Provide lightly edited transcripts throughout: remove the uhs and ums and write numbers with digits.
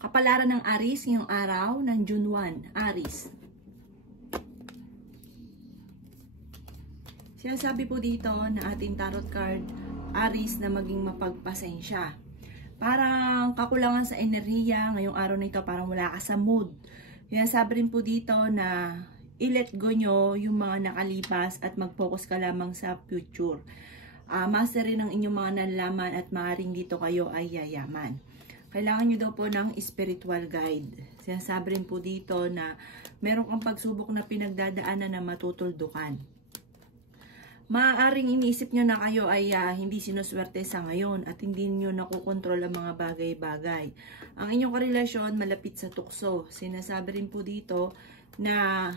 Kapalaran ng Aries ngayong araw ng June 1, Aries. Sinasabi po dito na ating tarot card, Aries, na maging mapagpasensya. Parang kakulangan sa enerhiya ngayong araw na ito, parang wala ka sa mood. Sinasabi rin po dito na i-let go nyo yung mga nakalipas at mag-focus ka lamang sa future. Mastery ng inyong mga nalalaman at maaaring dito kayo ay yayaman. Kailangan nyo daw po ng spiritual guide. Sinasabi rin po dito na meron kang pagsubok na pinagdadaanan na matutuldukan. Maaaring iniisip nyo na kayo ay hindi sinuswerte sa ngayon at hindi nyo nakukontrol ang mga bagay-bagay. Ang inyong karelasyon malapit sa tukso. Sinasabi rin po dito na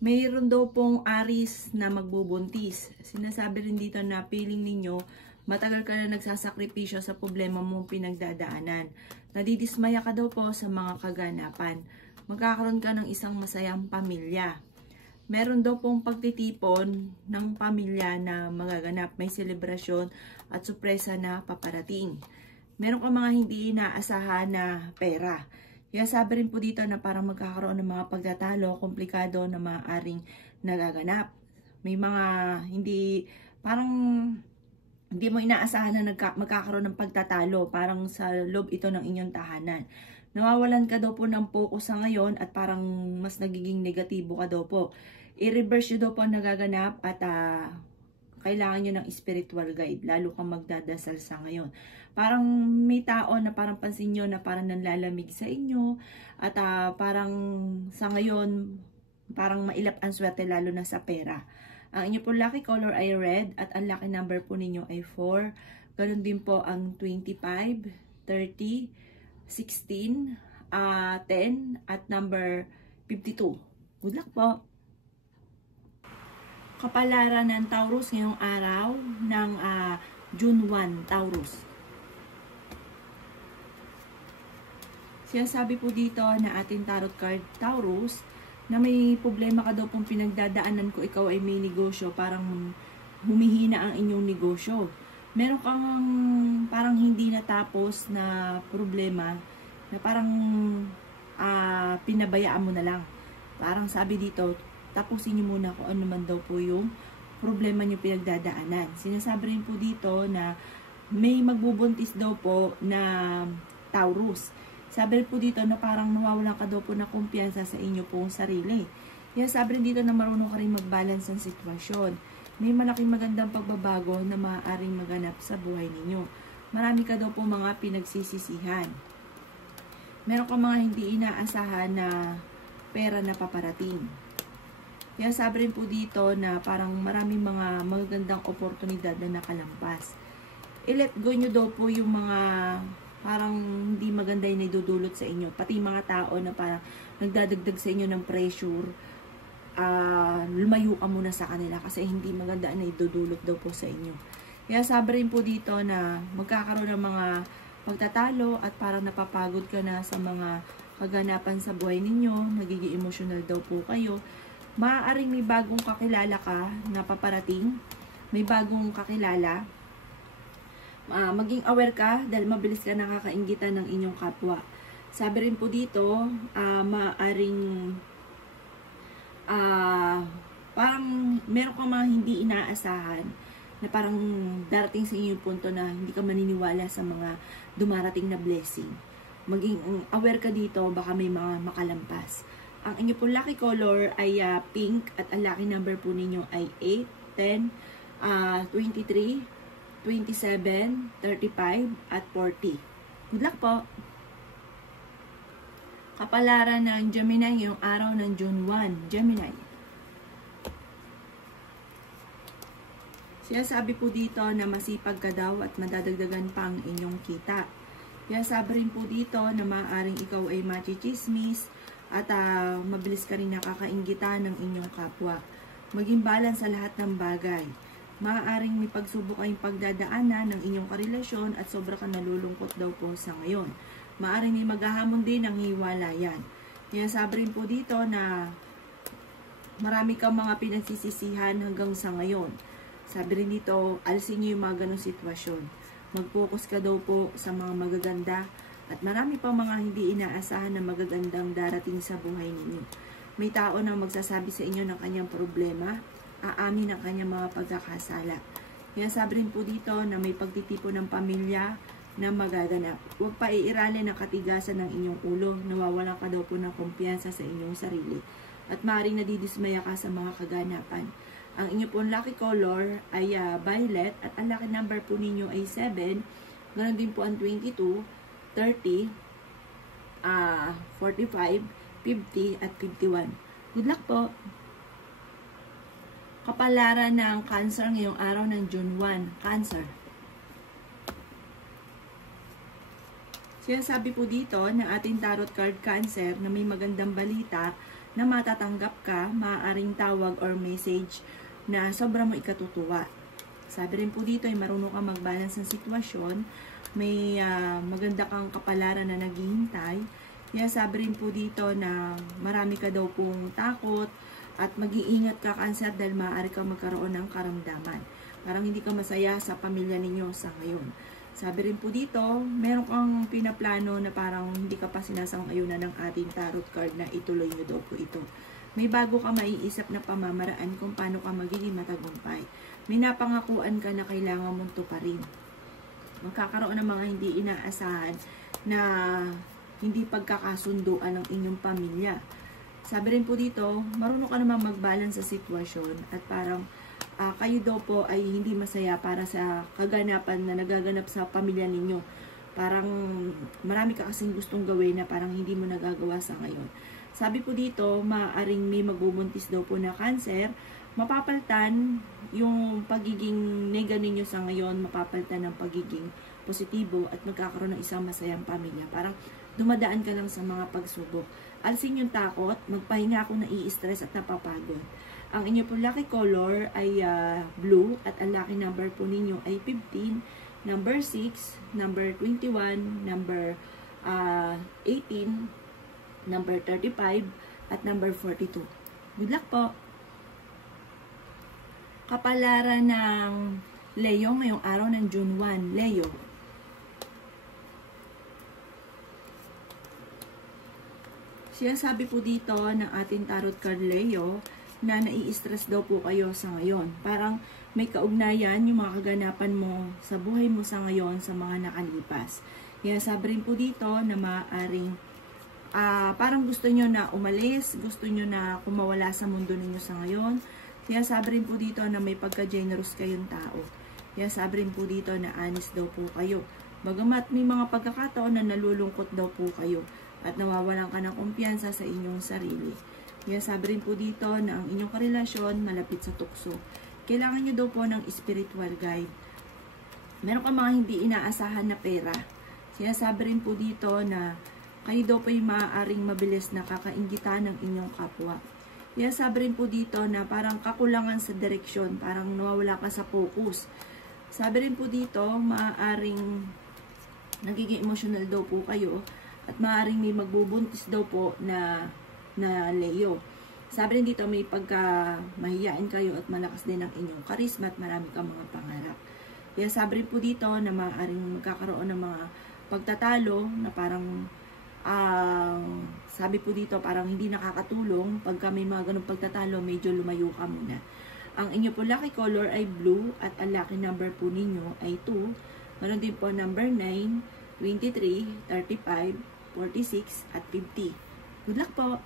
mayroon daw pong Aries na magbubuntis. Sinasabi rin dito na feeling ninyo matagal ka na nagsasakripisyo sa problema mong pinagdadaanan. Nadidismaya ka daw po sa mga kaganapan. Magkakaroon ka ng isang masayang pamilya. Meron daw pong pagtitipon ng pamilya na magaganap. May selebrasyon at sorpresa na paparating. Meron ka mga hindi inaasahan na pera. Kaya sabi rin po dito na parang magkakaroon ng mga pagtatalo, komplikado na maaaring nagaganap. May mga hindi mo inaasahan na magkakaroon ng pagtatalo, parang sa loob ito ng inyong tahanan. Nawawalan ka daw po ng focus sa ngayon at parang mas nagiging negatibo ka daw po. I-reverse nyo daw po ang nagaganap at kailangan nyo ng spiritual guide, lalo kang magdadasal sa ngayon. Parang may tao na parang pansin nyo na parang nanlalamig sa inyo at parang sa ngayon, parang mailap ang swerte lalo na sa pera. Ang inyo po lucky color ay red at ang lucky number po ninyo ay 4. Ganon din po ang 25, 30, 16, 10 at number 52. Good luck po! Kapalaran ng Taurus ngayong araw ng June 1, Taurus. Sinasabi po dito na ating tarot card, Taurus, na may problema ka daw pong pinagdadaanan ko, ikaw ay may negosyo, parang humihina ang inyong negosyo. Meron kang parang hindi natapos na problema na parang pinabayaan mo na lang. Parang sabi dito, tapusin nyo muna kung ano naman daw po yung problema nyo pinagdadaanan. Sinasabi rin po dito na may magbubuntis daw po na Taurus. Sabi rin po dito na parang nawawalan ka daw po na kumpiyansa sa inyo pong sarili. Kaya sabi rin dito na marunong ka rin mag-balance ng sitwasyon. May malaking magandang pagbabago na maaaring maganap sa buhay ninyo. Marami ka daw po mga pinagsisisihan. Meron ka mga hindi inaasahan na pera na paparating. Kaya sabi rin po dito na parang maraming mga magagandang oportunidad na nakalampas. I-let go nyo daw po yung mga parang hindi maganda yung naidudulot sa inyo. Pati mga tao na parang nagdadagdag sa inyo ng pressure, lumayo ka muna sa kanila kasi hindi maganda ang naidudulot daw po sa inyo. Kaya sabi rin po dito na magkakaroon ng mga pagtatalo at parang napapagod ka na sa mga kaganapan sa buhay ninyo, nagiging emotional daw po kayo. Maaaring may bagong kakilala ka na paparating, may bagong kakilala. Maging aware ka dahil mabilis ka nakakainggitan ng inyong kapwa. Sabi rin po dito, maaaring parang meron kang mga hindi inaasahan na parang darating sa inyo yung punto na hindi ka maniniwala sa mga dumarating na blessing. Maging aware ka dito, baka may mga makalampas. Ang inyo po lucky color ay pink at ang lucky number po ninyo ay 8, 10, 23, 27, 35, at 40. Good luck po! Kapalaran ng Gemini ngayong araw ng June 1, Gemini. Sinasabi po dito na masipag ka daw at madadagdagan pa ang inyong kita. Kaya sabi rin po dito na maaaring ikaw ay machichismis at mabilis ka rin nakakainggitan ng inyong kapwa. Maging balance sa lahat ng bagay. Maaaring may pagsubok kayong pagdadaanan ng inyong karelasyon at sobra ka nalulungkot daw po sa ngayon. Maaaring may maghahamon din ng hiwalayan. Kaya sabi rin po dito na marami kang mga pinagsisisihan hanggang sa ngayon. Sabi rin dito, alisin nyo yung mga ganong sitwasyon. Mag-focus ka daw po sa mga magaganda At marami pang mga hindi inaasahan na magagandang darating sa buhay ninyo. May tao na magsasabi sa inyo ng kanyang problema, aamin ang kanyang mga pagkakasala. Kaya sabi rin po dito na may pagtitipon ng pamilya na magaganap. Huwag pa iiralin ang katigasan ng inyong ulo, nawawalan ka daw po ng kumpiyansa sa inyong sarili. At maaaring nadidismaya ka sa mga kaganapan. Ang inyo pong lucky color ay violet at ang lucky number po ninyo ay 7. Ganon din po ang 22, 30, 45, 50 at 51. Good luck po! Kapalaran ng Cancer ngayong araw ng June 1. Cancer. Sinasabi po dito na ating tarot card Cancer na may magandang balita na matatanggap ka, maaaring tawag or message na sobra mo ikatutuwa. Sabi rin po dito ay marunong ka mag-balance ng sitwasyon, may maganda kang kapalaran na naghihintay. Kaya sabi rin po dito na marami ka daw pong takot at mag-iingat ka Cancer dahil maaari kang magkaroon ng karamdaman. Parang hindi ka masaya sa pamilya ninyo sa ngayon. Sabi rin po dito, meron kang pinaplano na parang hindi ka pa sinasang-ayunan ng ating tarot card na ituloy nyo daw po ito. May bago ka maiisip na pamamaraan kung paano ka magiging matagumpay. May napangakuan ka na kailangan mong tuparin. Magkakaroon ng mga hindi inaasahan na hindi pagkakasunduan ng inyong pamilya. Sabi rin po dito, marunong ka naman mag-balance sa sitwasyon at parang kayo daw po ay hindi masaya para sa kaganapan na nagaganap sa pamilya ninyo. Parang marami ka kasing gustong gawin na parang hindi mo nagagawa sa ngayon. Sabi po dito, maaaring may magbubuntis daw po na Cancer, mapapalitan yung pagiging nega ninyo sa ngayon, mapapalitan ng pagiging positibo at magkakaroon ng isang masayang pamilya. Parang dumadaan ka lang sa mga pagsubok. Alisin yung takot, magpahinga kung nai-stress at napapagod. Ang inyo po lucky color ay blue at ang lucky number po ninyo ay 15, number 6, number 21, number 18, number 35, at number 42. Good luck po! Kapalaran ng Leo ngayong araw ng June 1. Leo. Sinasabi po dito ng ating tarot card Leo na nai-stress daw po kayo sa ngayon. Parang may kaugnayan yung mga kaganapan mo sa buhay mo sa ngayon sa mga nakalipas. Kaya sabi rin po dito na maaaring parang gusto nyo na umalis, gusto nyo na kumawala sa mundo ninyo sa ngayon. Kaya sabi rin po dito na may pagka-generous kayong tao. Kaya sabi rin po dito na honest daw po kayo. Bagamat may mga pagkakataon na nalulungkot daw po kayo at nawawalan ka ng kumpiyansa sa inyong sarili. Kaya sabi rin po dito na ang inyong karelasyon malapit sa tukso. Kailangan nyo daw po ng spiritual guide. Meron ka mga hindi inaasahan na pera. Kaya sabi rin po dito na kayo daw po yung maaaring mabilis na kakainggitan ng inyong kapwa. Kaya sabi rin po dito na parang kakulangan sa direksyon, parang nawawala ka sa focus. Sabi rin po dito, maaaring nagiging emotional daw po kayo at maaaring may magbubuntis daw po na Leo. Sabi rin dito, may pagka mahiyain kayo at malakas din ang inyong karisma at marami kang mga pangarap. Kaya sabi rin po dito na maaaring magkakaroon ng mga pagtatalo na parang sabi po dito parang hindi nakakatulong. Pagka may mga ganung pagtatalo, medyo lumayo ka muna. Ang inyo po lucky color ay blue at ang lucky number po ninyo ay 2. Meron din po number 9, 23, 35, 46 at 50. Good luck po!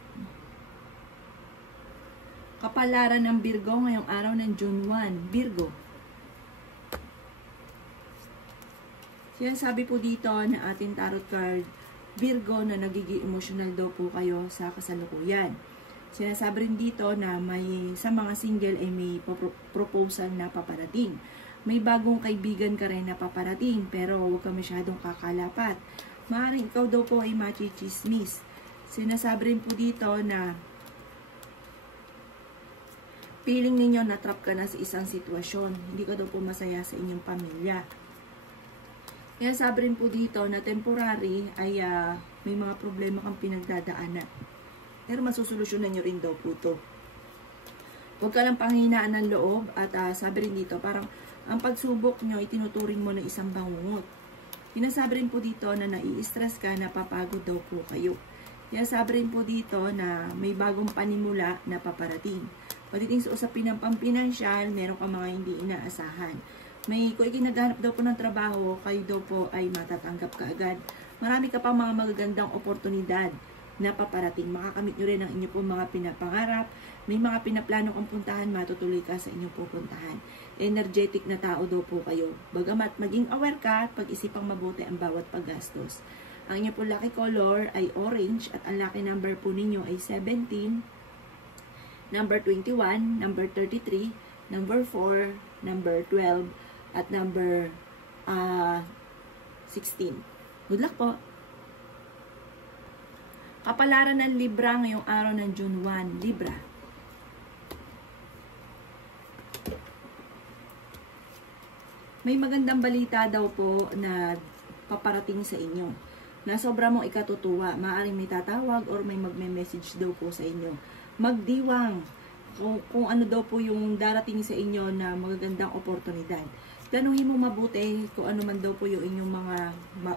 Kapalaran ng Virgo ngayong araw ng June 1. Virgo. Sinasabi po dito na ating tarot card Virgo na nagiging emotional daw po kayo sa kasalukuyan. Sinasabi rin dito na may sa mga single ay may proposal na paparating. May bagong kaibigan ka rin na paparating pero huwag ka masyadong kakalapat. Maaaring ikaw daw po ay machichismis. Sinasabi rin po dito na feeling ninyo na-trap ka na sa isang sitwasyon. Hindi ka daw po masaya sa inyong pamilya. Kaya sabi rin po dito na temporary ay may mga problema kang pinagdadaanan. Pero masusolusyonan nyo rin daw po ito. Huwag ka lang panghinaan ng loob at sabi rin dito parang ang pagsubok nyo itinuturing mo na isang bangungot. Sinasabi rin po dito na nai-stress ka, napapagod daw po kayo. Sinasabi rin po dito na may bagong panimula na paparating. Pagdating sa usapin ng pampinansyal, meron ka mga hindi inaasahan. Kung ikinaghanap daw po ng trabaho, kayo daw po ay matatanggap ka agad. Marami ka pang mga magagandang oportunidad na paparating. Makakamit nyo rin ang inyo po mga pinapangarap. May mga pinaplano kang puntahan, matutuloy ka sa inyong pupuntahan. Energetic na tao daw po kayo. Bagamat maging aware ka at pag-isipang mabuti ang bawat paggastos. Ang inyo po lucky color ay orange at ang lucky number po ninyo ay 17, number 21, number 33, number 4, number 12, at number 16. Good luck po! Kapalaran ng Libra ngayong araw ng June 1. Libra. May magandang balita daw po na paparating sa inyo. Na sobra mong ikatutuwa. Maaring may tatawag or may magme-message daw po sa inyo. Magdiwang kung ano daw po yung darating sa inyo na magagandang oportunidad. Tanungin mo mabuti kung ano man daw po yung inyong mga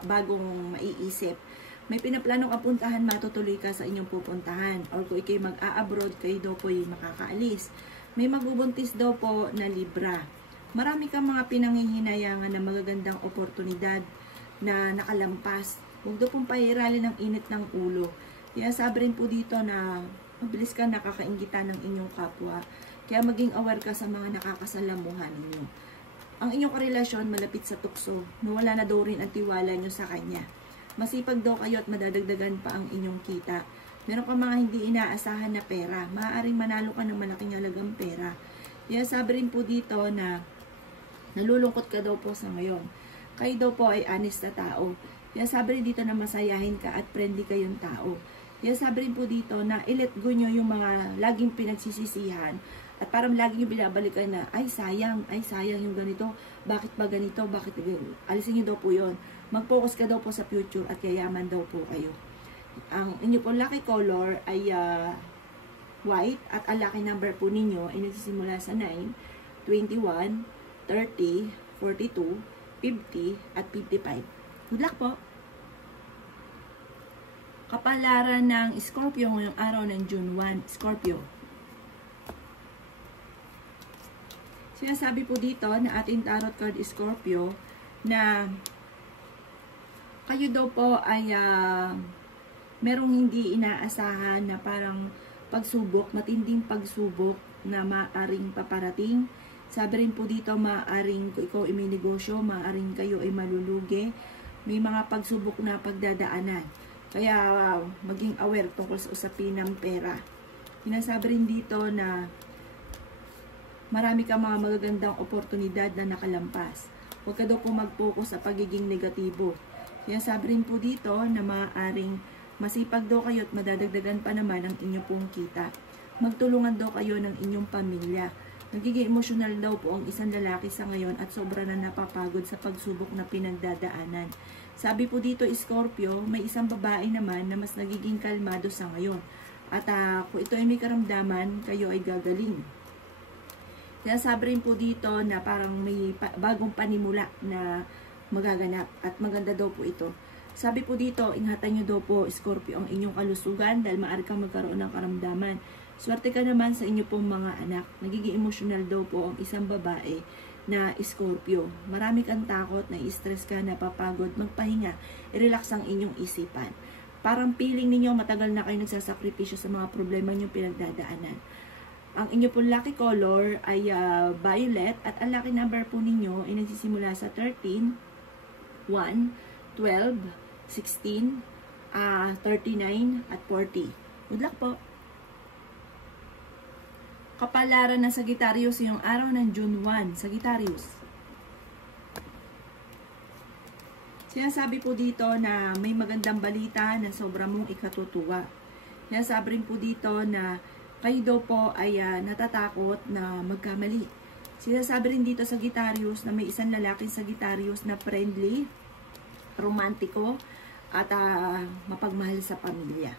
bagong maiisip. May pinaplanong kapuntahan, matutuloy ka sa inyong pupuntahan. Or kung ikay mag-a-abroad, kayo daw po yung makakaalis. May magbubuntis daw po na Libra. Marami kang mga pinanghihinayangan na magagandang oportunidad na nakalampas. Huwag daw pong pahiralin ng init ng ulo. Kaya sabi rin po dito na mabilis ka nakakaingitan ng inyong kapwa. Kaya maging aware ka sa mga nakakasalamuhan ninyo. Ang inyong karelasyon malapit sa tukso. Nawala na daw rin ang tiwala nyo sa kanya. Masipag daw kayo at madadagdagan pa ang inyong kita. Meron ka mga hindi inaasahan na pera. Maaaring manalo ka ng malaking halagang pera. Kaya sabi rin po dito na nalulungkot ka daw po sa ngayon. Kayo daw po ay honest na tao. Kaya sabi rin dito na masayahin ka at friendly kayong tao. Kaya sabi rin po dito na i-let go nyo yung mga laging pinagsisisihan. At parang laging yung binabalikan na, ay sayang yung ganito. Bakit ba ganito? Bakit ganito? Alisin nyo daw po yun. Mag-focus ka daw po sa future at yayaman daw po kayo. Ang inyo po lucky color ay white at ang lucky number po ninyo ay nagsisimula sa 9, 21, 30, 42, 50 at 55. Good luck po! Kapalaran ng Scorpio ngayong araw ng June 1. Scorpio. Sinasabi po dito na ating tarot card Scorpio na kayo daw po ay merong hindi inaasahan na parang pagsubok, matinding pagsubok na maaring paparating. Sabi rin po dito, maaring kung ikaw ay may negosyo, maaring kayo ay malulugi. May mga pagsubok na pagdadaanan. Kaya maging aware tungkol sa usapin ng pera. Sinasabi rin dito na marami kang mga magagandang oportunidad na nakalampas. Huwag ka daw po mag-focus sa pagiging negatibo. Sinasabi rin po dito na maaaring masipag daw kayo at madadagdagan pa naman ang inyong pong kita. Magtulungan daw kayo ng inyong pamilya. Nagiging emosyonal daw po ang isang lalaki sa ngayon at sobra na napapagod sa pagsubok na pinagdadaanan. Sabi po dito, Scorpio, may isang babae naman na mas nagiging kalmado sa ngayon. At kung ito ay may karamdaman, kayo ay gagaling. Kaya sabi rin po dito na parang may bagong panimula na magaganap at maganda daw po ito. Sabi po dito, ingatan nyo daw po, Scorpio, ang inyong kalusugan dahil maaari kang magkaroon ng karamdaman. Swerte ka naman sa inyo pong mga anak. Nagiging emosyonal daw po ang isang babae na Scorpio. Marami kang takot, na-stress ka, napapagod, magpahinga, i-relax ang inyong isipan. Parang feeling ninyo matagal na kayo nagsasakripisyo sa mga problema nyo pinagdadaanan. Ang inyo pong lucky color ay violet at ang lucky number po ninyo ay nagsisimula sa 13, 1, 12, 16, 39 at 40. Good luck po! Kapalaran ng Sagittarius yung araw ng June 1. Sagittarius. Sinasabi po dito na may magandang balita na sobra mong ikatutuwa. Sinasabi rin po dito na kayo daw po ay natatakot na magkamali. Sinasabi rin dito Sagittarius na may isang lalaking Sagittarius na friendly, romantiko, at mapagmahal sa pamilya.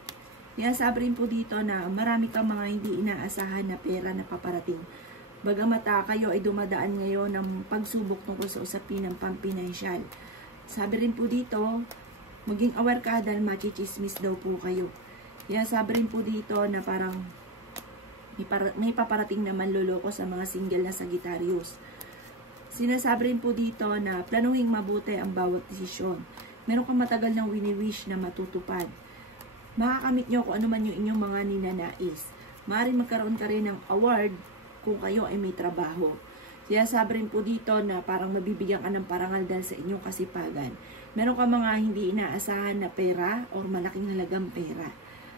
Sinasabi rin po dito na marami kang mga hindi inaasahan na pera na paparating. Bagamat kayo ay dumadaan ngayon ng pagsubok tungkol sa usapin ng pampinansyal. Sabi rin po dito, maging aware ka dahil machichismis daw po kayo. Kaya sabi rin po dito na parang may paparating na manloloko sa mga single na Sagittarius. Sinasabi rin po dito na planuhin mabuti ang bawat desisyon. Meron kang matagal ng wini-wish na matutupad. Makakamit nyo kung ano man yung inyong mga ninanais. Maaaring magkaroon ka rin ng award kung kayo ay may trabaho. Kaya sabi rin po dito na parang mabibigyan ka ng parangal dahil sa inyong kasipagan. Meron ka mga hindi inaasahan na pera or malaking halagang pera.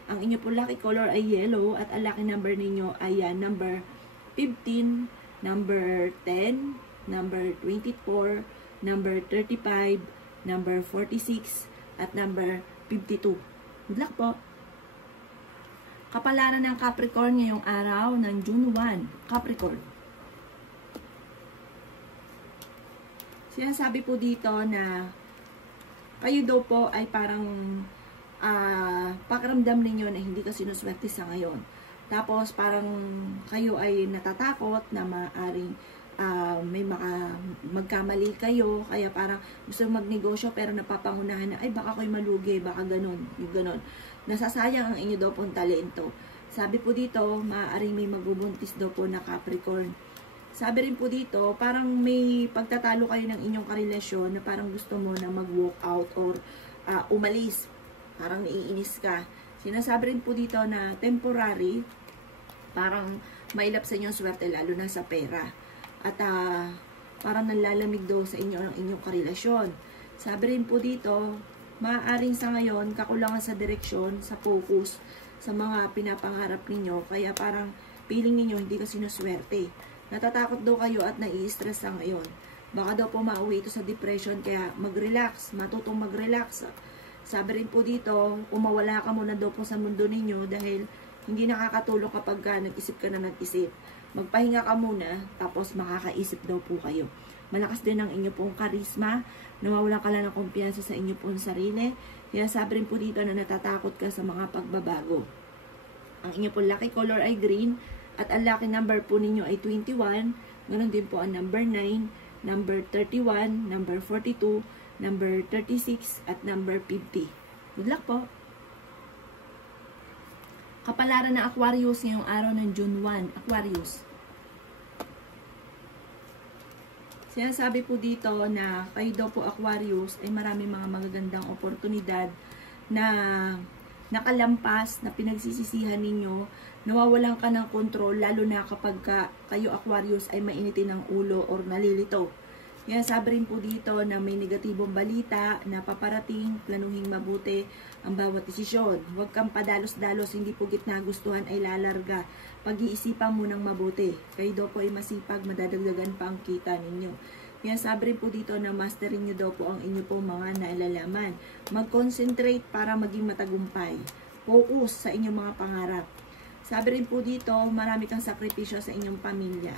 Ang inyo po lucky color ay yellow at ang lucky number ninyo ay number 15, number 10, number 24, number 35, number 46, at number 52. Good luck po! Kapalaran ng Capricorn ngayong araw ng June 1. Capricorn. Sinasabi po dito na kayo daw po ay parang pakiramdam ninyo na hindi ka sinuswerte sa ngayon. Tapos parang kayo ay natatakot na maaaring may magkamali kayo, kaya parang gusto magnegosyo pero napapangunahan na ay baka ako'y malugi, baka ganun, yung ganun. Nasasayang ang inyo daw pong talento. Sabi po dito, maaaring may magbubuntis daw po na Capricorn. Sabi rin po dito, parang may pagtatalo kayo ng inyong karelasyon na parang gusto mo na mag-walk out or umalis. Parang naiinis ka. Sinasabi rin po dito na temporary, parang mailap sa inyong swerte lalo na sa pera. At parang nanlalamig daw sa inyo ang inyong karelasyon. Sabi rin po dito, maaaring sa ngayon, kakulangan sa direksyon, sa focus, sa mga pinapangarap ninyo. Kaya parang feeling ninyo hindi ka sinuswerte. Natatakot daw kayo at nai-stress sa ngayon. Baka daw po mauwi ito sa depression, kaya mag-relax, matutong mag-relax. Sabi rin po dito, umawala ka muna daw po sa mundo ninyo dahil hindi nakakatulong kapag nag-isip ka na nag-isip. Magpahinga ka muna, tapos makakaisip daw po kayo. Malakas din ang inyo pong karisma, nawawalan ka lang ng kumpiyansa sa inyo pong sarili. Kaya sabi rin po dito na natatakot ka sa mga pagbabago. Ang inyo pong lucky color ay green, at ang lucky number po ninyo ay 21. Ganon din po ang number 9, number 31, number 42, number 36, at number 50. Good luck po! Kapalaran ng Aquarius ngayong araw ng June 1. Aquarius. Sinasabi po dito na kayo daw po Aquarius ay maraming mga magagandang oportunidad na nakalampas, na pinagsisisihan ninyo, nawawalan ka ng kontrol, lalo na kapag kayo Aquarius ay mainitin ng ulo or nalilito. Kaya sabi rin po dito na may negatibong balita na paparating, planuhin mabuti ang bawat desisyon. Huwag kang padalos-dalos, hindi po gitna gustuhan ay lalarga. Pag-iisipan mo ng mabuti. Kayo daw po ay masipag, madadagdagan pa ang kita ninyo. Kaya sabi rin po dito na masterin nyo daw po ang inyo po mga naalalaman. Mag-concentrate para maging matagumpay. Focus sa inyong mga pangarap. Sabi rin po dito, marami kang sakripisyo sa inyong pamilya.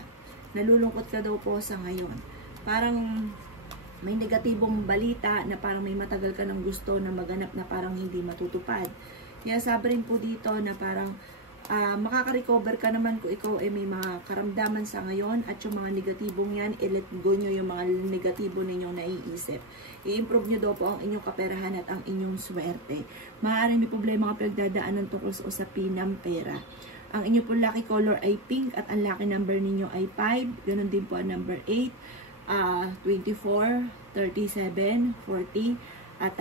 Nalulungkot ka daw po sa ngayon. Parang may negatibong balita na parang may matagal ka ng gusto na maganap na parang hindi matutupad. Kaya sabi rin po dito na parang makaka-recover ka naman kung ikaw ay may mga karamdaman sa ngayon, at yung mga negatibong yan, i-let go nyo yung mga negatibo ninyong naiisip. I-improve nyo daw po ang inyong kaperahan at ang inyong swerte. Maaaring may problema ka pinagdadaanan tungkol sa usapin ng pera. Ang inyong po lucky color ay pink at ang lucky number ninyo ay 5. Ganon din po ang number 8. 24, 37, 40, at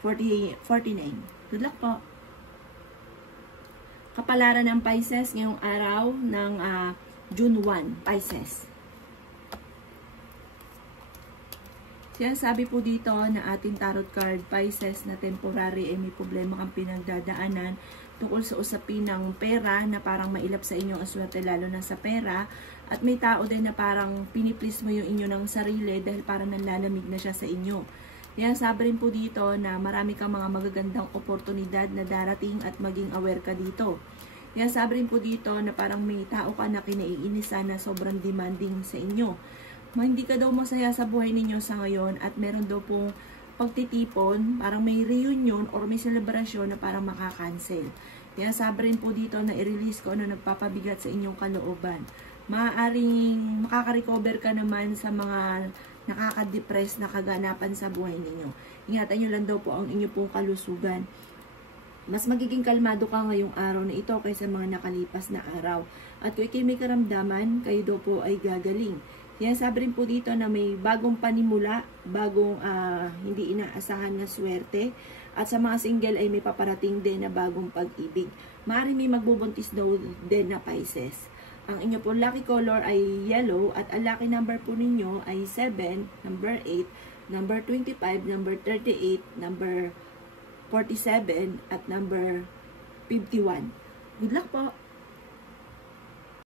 49. Good luck po! Kapalaran ng Pisces ngayong araw ng June 1, Pisces. Sabi po dito na ating tarot card, Pisces, na temporary ay may problema kang pinagdadaanan tungkol sa usapin ng pera na parang mailap sa inyo ang swerte lalo na sa pera. At may tao din na parang piniplease mo yung inyo ng sarili dahil parang nanlalamig na siya sa inyo. Kaya sabi rin po dito na marami kang mga magagandang oportunidad na darating at maging aware ka dito. Kaya sabi rin po dito na parang may tao ka na kinaiinisan na sobrang demanding sa inyo. Hindi ka daw masaya sa buhay ninyo sa ngayon at meron daw pong pagtitipon, parang may reunion or may celebration na parang makakancel. Kaya sabi rin po dito na i-release ko ano nagpapabigat sa inyong kalooban. Maaaring makaka-recover ka naman sa mga nakaka-depress na kaganapan sa buhay ninyo. Ingatan nyo lang daw po ang inyo pong kalusugan. Mas magiging kalmado ka ngayong araw na ito kaysa mga nakalipas na araw. At kung ikay may karamdaman, kayo daw po ay gagaling. Sinasabi rin po dito na may bagong panimula, bagong hindi inaasahan na swerte. At sa mga single ay may paparating din na bagong pag-ibig. Maaari may magbubuntis daw din na Pisces. Ang inyo po lucky color ay yellow at ang lucky number po ninyo ay 7, number 8, number 25, number 38, number 47 at number 51. Good luck po!